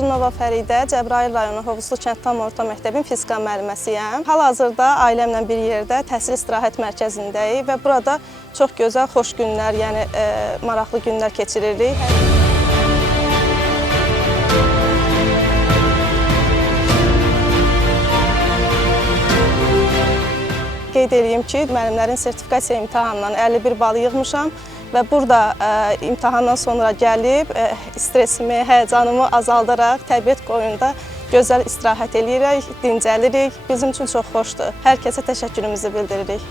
Hacırnova Fəridə, Cəbrayıl rayonu Hovuzlu kənd tam orta məktəbin fizika müəlliməsiyəm. Hal-hazırda ailəmlə bir yerdə təhsil istirahət mərkəzindəyik və burada çox gözəl, xoş günlər, yəni maraqlı günlər keçiririk. Qeyd edeyim ki, müəllimlərin sertifikasiya imtahanından 51 bal yığmışam və burada imtahandan sonra gəlib stresimi, həyəcanımı azaldaraq təbiət qoyununda gözəl istirahət edirik, dincəlirik. Bizim üçün çox xoşdur. Hər kəsə təşəkkürümüzü bildiririk.